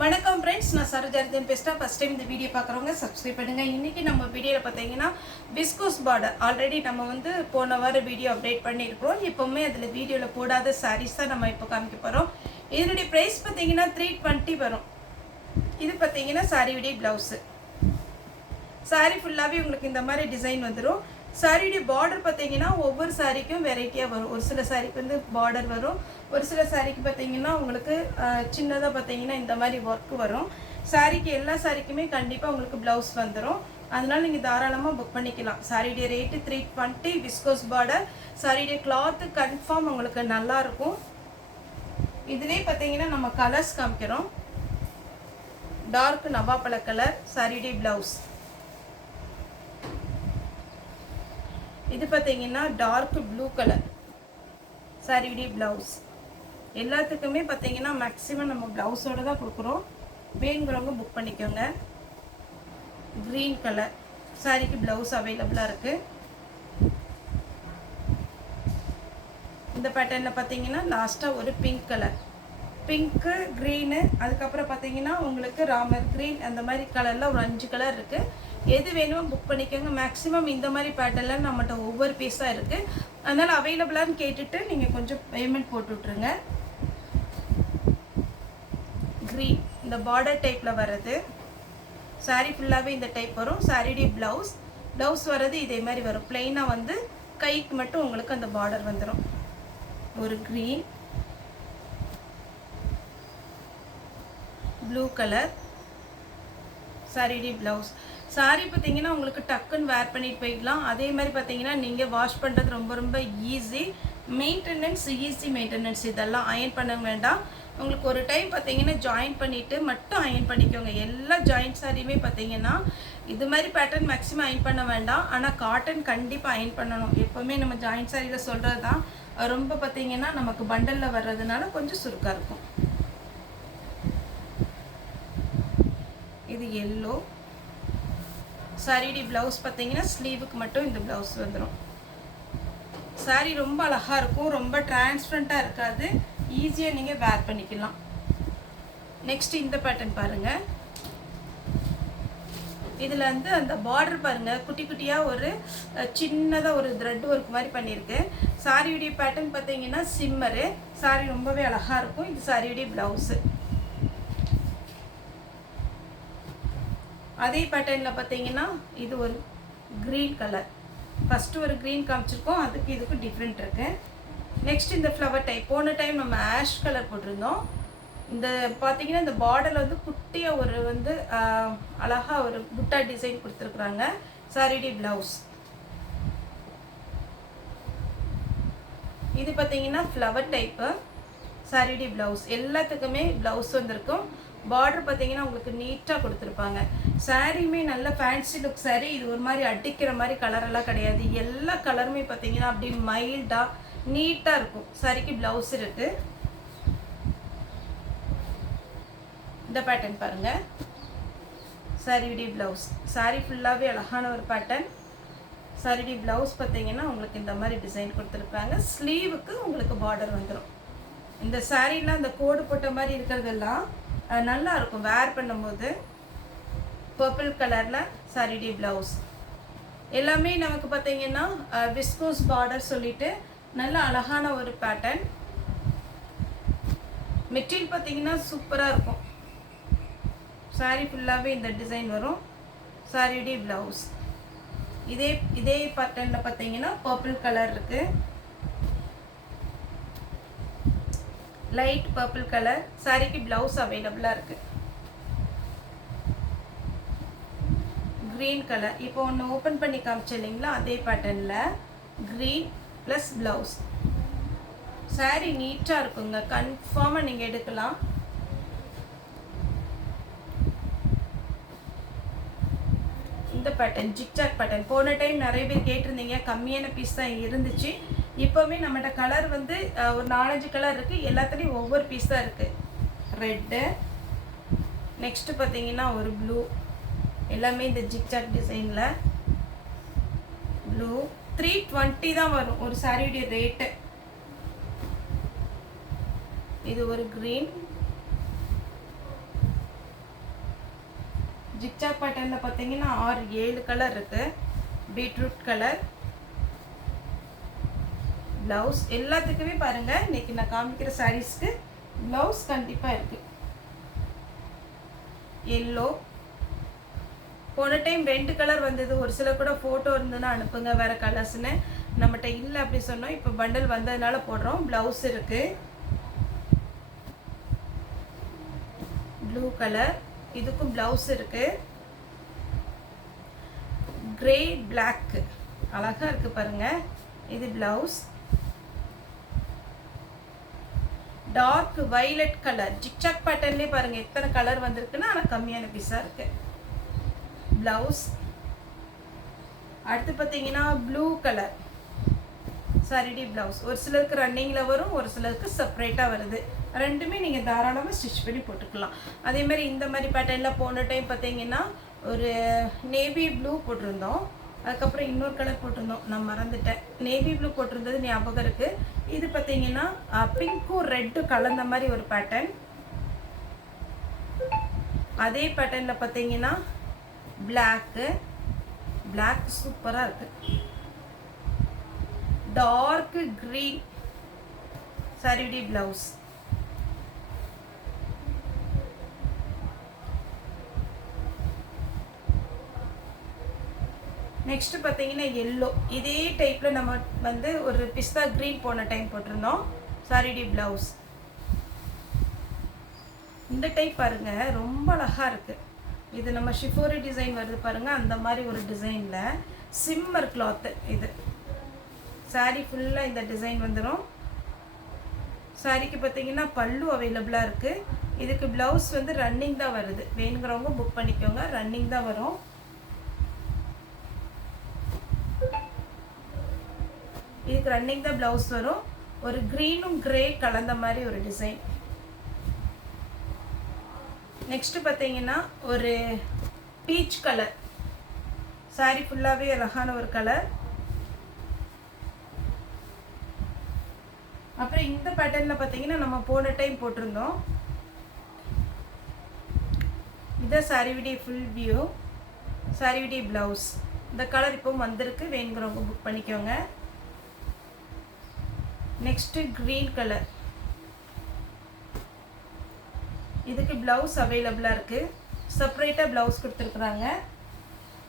வணக்கம் ஃப்ரெண்ட்ஸ், நான் சரோஜாரிதன் பேசுகிறேன். ஃபஸ்ட் டைம் இந்த வீடியோ பார்க்குறவங்க சப்ஸ்கிரைப் பண்ணுங்கள். இன்றைக்கி நம்ம வீடியோவில் பார்த்தீங்கன்னா விஸ்கோஸ் பார்டர் ஆல்ரெடி நம்ம போன வாரம் வீடியோ அப்டேட் பண்ணியிருக்கிறோம். இப்போவுமே அதில் வீடியோவில் போடாத சாரீஸ் தான் நம்ம இப்போ காமிக்க போகிறோம். இதனுடைய ப்ரைஸ் பார்த்தீங்கன்னா 320 வரும். இது பார்த்தீங்கன்னா சாரியுடைய ப்ளவுஸு. சாரீ ஃபுல்லாகவே உங்களுக்கு இந்த மாதிரி டிசைன் வந்துடும். சாரியுடைய பார்டர் பார்த்தீங்கன்னா ஒவ்வொரு சாரிக்கும் வெரைட்டியாக வரும். ஒரு சில சாரிக்கு பார்டர் வரும், ஒரு சில சாரிக்கு பார்த்தீங்கன்னா உங்களுக்கு சின்னதாக பார்த்தீங்கன்னா இந்த மாதிரி ஒர்க் வரும். சாரிக்கு எல்லா சாரிக்குமே கண்டிப்பாக உங்களுக்கு ப்ளவுஸ் வந்துடும். அதனால் நீங்கள் தாராளமாக புக் பண்ணிக்கலாம். சாரியுடைய ரேட்டு 320. Viscose border. சாரியுடைய கிளாத்து கன்ஃபார்ம் உங்களுக்கு நல்லாயிருக்கும். இதிலே பார்த்தீங்கன்னா நம்ம கலர்ஸ் காமிக்கிறோம். டார்க் நவாப்பழ கலர் சாரியுடைய ப்ளவுஸ். இது பார்த்தீங்கன்னா டார்க் ப்ளூ கலர் சாரியுடைய ப்ளவுஸ். எல்லாத்துக்குமே பார்த்தீங்கன்னா மேக்ஸிமம் நம்ம ப்ளவுஸோடு தான் கொடுக்குறோம். வேணுங்கிறவங்க புக் பண்ணிக்கோங்க. க்ரீன் கலர் சாரிக்கு ப்ளவுஸ் அவைலபிளாக இருக்குது. இந்த பேட்டர்னில் பார்த்தீங்கன்னா லாஸ்ட்டாக ஒரு பிங்க் கலர், பிங்க்கு க்ரீனு, அதுக்கப்புறம் பார்த்தீங்கன்னா உங்களுக்கு ராமர் க்ரீன், அந்த மாதிரி கலரில் ஒரு 5 கலர் இருக்குது. எது வேணுமோ புக் பண்ணிக்கோங்க. மேக்ஸிமம் இந்த மாதிரி பேட்டர்னில் நம்மகிட்ட ஒவ்வொரு பீஸாக இருக்குது. அதனால் அவைலபிளான்னு கேட்டுட்டு நீங்கள் கொஞ்சம் பேமெண்ட் போட்டு விட்ருங்க. க்ரீன் இந்த பார்டர் டைப்பில் வர்றது. சாரீ ஃபுல்லாகவே இந்த டைப் வரும். சாரியுடைய ப்ளவுஸ் வர்றது இதே மாதிரி வரும். பிளெயினாக கைக்கு மட்டும் உங்களுக்கு அந்த பார்டர் வந்துடும். ஒரு க்ரீன், ப்ளூ கலர் சாரியுடைய ப்ளவுஸ். சாரி பார்த்தீங்கன்னா உங்களுக்கு டக்குன்னு வேர் பண்ணிட்டு போய்க்கலாம். அதே மாதிரி பார்த்தீங்கன்னா நீங்கள் வாஷ் பண்ணுறது ரொம்ப ஈஸி. Easy maintenance. இதெல்லாம் அயன் பண்ண வேண்டாம். உங்களுக்கு ஒரு டைம் பார்த்தீங்கன்னா ஜாயின் பண்ணிவிட்டு மட்டும் அயன் பண்ணிக்கோங்க. எல்லா ஜாயிண்ட் சாரியுமே பார்த்தீங்கன்னா இது மாதிரி பேட்டர்ன் மேக்ஸிமம் அயன் பண்ண வேண்டாம். ஆனால் காட்டன் கண்டிப்பாக அயன் பண்ணணும். எப்போவுமே நம்ம ஜாயிண்ட் சாரியில் சொல்கிறது தான். ரொம்ப பார்த்தீங்கன்னா நமக்கு பண்டலில் வர்றதுனால கொஞ்சம் சுருக்காக இருக்கும். இது எல்லோ சாரியுடைய ப்ளவுஸ். பார்த்தீங்கன்னா ஸ்லீவுக்கு மட்டும் இந்த ப்ளவுஸ் வந்துடும். சாரி ரொம்ப அழகாக இருக்கும். ரொம்ப டிரான்ஸ்பரண்ட்டாக இருக்காது. ஈஸியாக நீங்கள் வேர் பண்ணிக்கலாம். நெக்ஸ்ட் இந்த பேட்டர்ன் பாருங்கள். இதில் அந்த பார்டர் பாருங்கள், குட்டி குட்டியாக ஒரு சின்னதாக ஒரு த்ரெட் ஒர்க் மாதிரி பண்ணியிருக்கு. சாரியுடைய பேட்டர்ன் பார்த்தீங்கன்னா சிம்மரு. சாரி ரொம்பவே அழகாக இருக்கும். இது சாரியுடைய ப்ளவுஸு. அதே பேட்டர்னில் பார்த்தீங்கன்னா இது ஒரு க்ரீன் கலர். ஃபஸ்ட்டு ஒரு க்ரீன் காமிச்சிருக்கோம், அதுக்கு இதுக்கு டிஃப்ரெண்ட் இருக்குது. நெக்ஸ்ட் இந்த ஃப்ளவர் டைப். போன டைம் நம்ம ஆஷ் கலர் போட்டிருந்தோம். இந்த பார்த்தீங்கன்னா இந்த பார்டரில் குட்டியாக ஒரு அழகாக ஒரு புட்டா டிசைன் கொடுத்துருக்குறாங்க. சாரியுடைய ப்ளவுஸ். இது பார்த்தீங்கன்னா ஃப்ளவர் டைப்பு சாரியுடைய ப்ளவுஸ். எல்லாத்துக்குமே ப்ளவுஸ் வந்திருக்கும். பார்டர் பார்த்தீங்கன்னா உங்களுக்கு நீட்டாக கொடுத்துருப்பாங்க. சாரியுமே நல்ல ஃபேன்சி லுக் சாரி. இது ஒரு மாதிரி அடிக்கிற மாதிரி கலரெல்லாம் கிடையாது. எல்லா கலருமே பார்த்தீங்கன்னா அப்படி மைல்டாக நீட்டாக இருக்கும். சாரிக்கு ப்ளவுஸ் இருக்குது. இந்த பேட்டர்ன் பாருங்கள். சாரியுடைய ப்ளவுஸ். சாரி ஃபுல்லாகவே அழகான ஒரு பேட்டர்ன். சாரியுடைய ப்ளவுஸ் பார்த்தீங்கன்னா உங்களுக்கு இந்த மாதிரி டிசைன் கொடுத்துருக்காங்க. ஸ்லீவுக்கு உங்களுக்கு பார்டர் வந்துடும். இந்த சாரீலாம் இந்த கோடு போட்ட மாதிரி இருக்கிறதெல்லாம் நல்லா இருக்கும் வேர் பண்ணும்போது. பர்பிள் கலரில் சாரியுடைய ப்ளவுஸ். எல்லாமே நமக்கு பார்த்தீங்கன்னா விஸ்கோஸ் பார்டர் சொல்லிட்டு நல்ல அழகான ஒரு பேட்டர்ன். மெட்டீரியல் பார்த்தீங்கன்னா சூப்பராக இருக்கும். சாரி ஃபுல்லாகவே இந்த டிசைன் வரும். சாரியுடைய ப்ளவுஸ். இதே பேட்டர்னில் பார்த்தீங்கன்னா பர்பிள் கலர் இருக்குது. Light purple colour. சாரிக்கு ப்ளவுஸ் அவைலபிளாக இருக்குது. Green colour. இப்போ ஒன்று ஓப்பன் பண்ணி காமிச்சேன் இல்லைங்களா, அதே பேட்டர்னில் க்ரீன் ப்ளஸ் ப்ளவுஸ். சாரி நீட்டாக இருக்குங்க. கன்ஃபார்மாக நீங்கள் எடுக்கலாம். இந்த பேட்டர்ன் ஜிக்ஜாக் பேட்டர்ன். போன டைம் நிறைய பேர் கேட்டிருந்தீங்க. கம்மியான பீஸ் தான் இருந்துச்சு. இப்போவே நம்மகிட்ட கலர் ஒரு 4-5 கலர் இருக்குது. எல்லாத்துலேயும் ஒவ்வொரு பீஸ் தான் இருக்குது. ரெட்டு, நெக்ஸ்ட்டு பார்த்தீங்கன்னா ஒரு ப்ளூ. எல்லாமே இந்த ஜிக்ஜாக் டிசைனில் ப்ளூ. 320 தான் வரும் ஒரு சாரியுடைய ரேட்டு. இது ஒரு க்ரீன், ஜிக்ஜாக் பேட்டர்னில் பார்த்தீங்கன்னா 6-7 கலர் இருக்குது. Beetroot colour blouse. எல்லாத்துக்குமே பாருங்கள், இன்றைக்கி நான் காமிக்கிற சாரீஸ்க்கு ப்ளவுஸ் கண்டிப்பாக இருக்குது. எல்லோ. போன டைம் 2 கலர் வந்தது. ஒரு சில கூட ஃபோட்டோ இருந்ததுன்னா அனுப்புங்க வேறு கலர்ஸ்னு. நம்மகிட்ட இல்லை அப்படி சொன்னோம். இப்போ பண்டல் வந்ததுனால போடுறோம். ப்ளவுஸ் இருக்குது. Blue colour. இதுக்கும் ப்ளவுஸ் இருக்குது. கிரே பிளாக் அழகாக இருக்குது பாருங்கள். இது blouse. Dark violet colour zigzag பேட்டர்ன்லேயே பாருங்கள் எத்தனை கலர் வந்திருக்குன்னா, ஆனால் கம்மியான பீஸாக இருக்குது. ப்ளவுஸ். அடுத்து பார்த்தீங்கன்னா ப்ளூ கலர் சாரிடி ப்ளவுஸ். ஒரு சிலருக்கு ரன்னிங்கில் வரும், ஒரு சிலருக்கு செப்பரேட்டாக வருது. ரெண்டுமே நீங்கள் தாராளமாக ஸ்டிச் பண்ணி போட்டுக்கலாம். அதேமாதிரி இந்த மாதிரி பேட்டர்னில் போன டைம் பார்த்தீங்கன்னா ஒரு நேவி ப்ளூ போட்டிருந்தோம். அதுக்கப்புறம் இன்னொரு கலர் போட்டிருந்தோம், நான் மறந்துட்டேன். நேவி ப்ளூ போட்டிருந்தது ஞாபகம் இருக்குது. இது பார்த்தீங்கன்னா பிங்க்கும் ரெட்டும் கலந்த மாதிரி ஒரு பேட்டர்ன். அதே பேட்டர்னில் பார்த்தீங்கன்னா பிளாக் சூப்பராக இருக்குது. டார்க் க்ரீன் சாரிடி ப்ளவுஸ். நெக்ஸ்ட்டு பார்த்தீங்கன்னா எல்லோ. இதே டைப்பில் நம்ம வந்து ஒரு பிஸ்தா க்ரீன் போன டைம் போட்டிருந்தோம். சாரிடி ப்ளவுஸ். இந்த டைப் பாருங்கள், ரொம்ப அழகாக இருக்குது. இது நம்ம ஷிஃபோரி டிசைன் வருது பாருங்கள், அந்த மாதிரி ஒரு டிசைனில் சிம்மர் கிளாத்து. இது சாரீ ஃபுல்லாக இந்த டிசைன் வந்துடும். சாரிக்கு பார்த்தீங்கன்னா பல்லு அவைலபிளாக இருக்குது. இதுக்கு ப்ளவுஸ் வந்து ரன்னிங் தான் வருது. வேணுங்கிறவங்க புக் பண்ணிக்கோங்க, ரன்னிங் தான் வரும். இதுக்கு ரன்னிங் தான் ப்ளவுஸ் வரும். ஒரு க்ரீனும் கிரே கலந்த மாதிரி ஒரு டிசைன். நெக்ஸ்ட்டு பார்த்தீங்கன்னா ஒரு பீச் கலர். சாரீ ஃபுல்லாகவே அழகான ஒரு கலர். அப்புறம் இந்த பேட்டர்னில் பார்த்தீங்கன்னா நம்ம போன டைம் போட்டிருந்தோம். இதான் சாரீ விடி ஃபுல் வியூ. சாரீ விடி ப்ளவுஸ். இந்த கலர் இப்போ வந்திருக்கு, வேணுங்கிறவங்க புக் பண்ணிக்கோங்க. Next green colour. இதுக்கு ப்ளவுஸ் அவைலபிளாக இருக்குது. செப்பரேட்டாக ப்ளவுஸ் கொடுத்துருக்குறாங்க.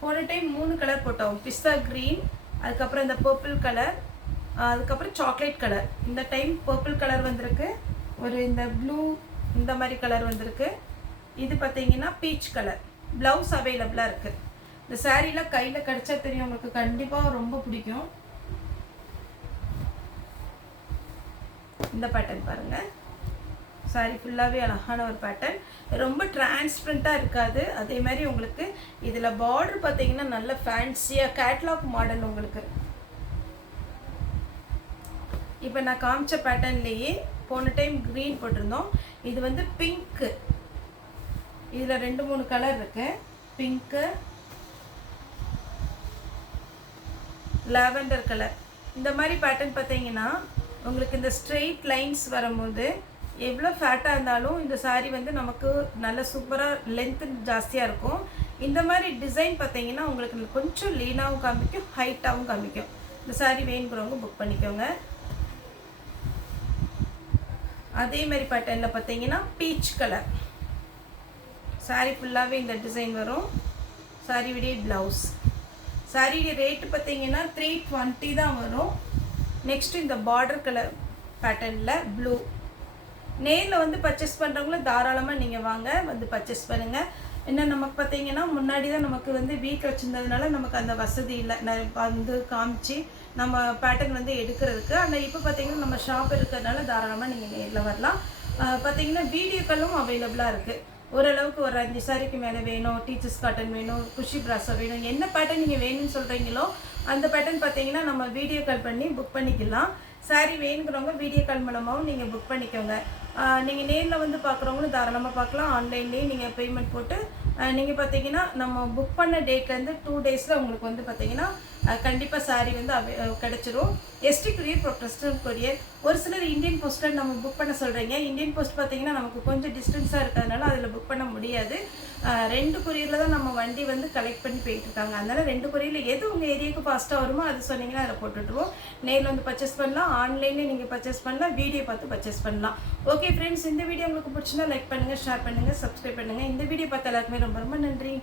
போன டைம் 3 கலர் போட்டோம். பிஸ்தா க்ரீன், அதுக்கப்புறம் இந்த பர்பிள் கலர், அதுக்கப்புறம் சாக்லேட் கலர். இந்த டைம் பர்பிள் கலர் வந்திருக்கு. ஒரு இந்த ப்ளூ இந்த மாதிரி கலர் வந்திருக்கு. இது பார்த்தீங்கன்னா பீச் கலர். ப்ளவுஸ் அவைலபிளாக இருக்குது. இந்த சாரீலாம் கையில் கிடச்சா தெரியும் உங்களுக்கு, கண்டிப்பாக ரொம்ப பிடிக்கும். இந்த பேட்டர்ன் பாருங்கள். சாரீ ஃபுல்லாகவே அழகான ஒரு பேட்டர்ன். ரொம்ப டிரான்ஸ்பரண்ட்டாக இருக்காது. அதே மாதிரி உங்களுக்கு இதில் பார்டர் பார்த்தீங்கன்னா நல்ல ஃபேன்சியாக கேட்லாக் மாடல் உங்களுக்கு. இப்போ நான் காமிச்ச பேட்டர்ன்லேயே போன டைம் க்ரீன் போட்டிருந்தோம். இது வந்து பிங்க்கு. இதில் 2-3 கலர் இருக்குது. Pink, lavender colour. இந்த மாதிரி பேட்டர்ன் பார்த்தீங்கன்னா உங்களுக்கு இந்த ஸ்ட்ரெயிட் லைன்ஸ் வரும்போது எவ்வளோ ஃபேட்டாக இருந்தாலும் இந்த சாரீ வந்து நமக்கு நல்ல சூப்பராக லென்த்து ஜாஸ்தியாக இருக்கும். இந்த மாதிரி டிசைன் பார்த்தீங்கன்னா உங்களுக்கு கொஞ்சம் லீனாகவும் காமிக்கும், ஹைட்டாகவும் காமிக்கும். இந்த சாரீ வேணுங்கிறவங்க புக் பண்ணிக்கோங்க. அதே மாதிரி பேட்டர்னில் பார்த்தீங்கன்னா பீச் கலர். சாரீ ஃபுல்லாகவே இந்த டிசைன் வரும். சாரீ விட ப்ளவுஸ். சாரீ ரேட்டு பார்த்தீங்கன்னா 320 தான் வரும். நெக்ஸ்ட்டு இந்த பார்டர் கலர் பேட்டர்னில் ப்ளூ. நேரில் வந்து பர்ச்சேஸ் பண்ணுறவங்களும் தாராளமாக நீங்கள் வாங்க, வந்து பர்ச்சேஸ் பண்ணுங்கள். என்ன நமக்கு பார்த்தீங்கன்னா முன்னாடி தான் நமக்கு வந்து வீட்டில் வச்சுருந்ததுனால நமக்கு அந்த வசதி இல்லை வந்து காமிச்சு நம்ம பேட்டர்ன் வந்து எடுக்கிறதுக்கு. ஆனால் இப்போ பார்த்தீங்கன்னா நம்ம ஷாப் இருக்கிறதுனால தாராளமாக நீங்கள் நேரில் வரலாம். பார்த்தீங்கன்னா வீடியோக்களும் அவைலபிளாக இருக்குது. ஓரளவுக்கு ஒரு 5 சாரிக்கு மேலே வேணும், டீச்சர்ஸ் காட்டன் வேணும், குஷி பிராஸா வேணும், என்ன பேட்டர்ன் நீங்கள் வேணும்னு சொல்கிறீங்களோ அந்த பேட்டர்ன் பார்த்தீங்கன்னா நம்ம வீடியோ கால் பண்ணி புக் பண்ணிக்கலாம். சாரீ வேணுங்கிறவங்க வீடியோ கால் மூலமாகவும் நீங்கள் புக் பண்ணிக்கோங்க. நீங்கள் நேரில் வந்து பார்க்குறவங்களும் தாராளமாக பார்க்கலாம். ஆன்லைன்லேயே நீங்கள் பேமெண்ட் போட்டு நீங்கள் பார்த்தீங்கன்னா நம்ம புக் பண்ண டேட்லேருந்து 2 டேஸில் உங்களுக்கு வந்து பார்த்தீங்கன்னா கண்டிப்பாக சாரீ வந்து கிடச்சிரும். ST courier, professional courier. ஒரு சிலர் இந்தியன் போஸ்ட்டில் நம்ம புக் பண்ண சொல்கிறீங்க. இந்தியன் போஸ்ட் பார்த்தீங்கன்னா நமக்கு கொஞ்சம் டிஸ்டன்ஸாக இருக்கிறதுனால அதில் புக் பண்ண முடியாது. 2 கொரியரில் தான் நம்ம வண்டி வந்து கலெக்ட் பண்ணி போயிட்டுருக்காங்க. அதனால் 2 கொரியரில் எது உங்கள் ஏரியாவுக்கு ஃபாஸ்ட்டாக வருமோ அது சொன்னீங்கன்னா அதில் போட்டுவிட்ருவோம். நேரில் வந்து பர்ச்சேஸ் பண்ணலாம், ஆன்லைனில் நீங்கள் பர்ச்சேஸ் பண்ணலாம், வீடியோ பார்த்து பர்ச்சேஸ் பண்ணலாம். ஓகே ஃப்ரெண்ட்ஸ், இந்த வீடியோ உங்களுக்கு பிடிச்சிருந்தா லைக் பண்ணுங்கள், ஷேர் பண்ணுங்கள், சப்ஸ்கிரைப் பண்ணுங்கள். இந்த வீடியோ பார்த்த எல்லாருக்குமே ரொம்ப ரொம்ப நன்றி.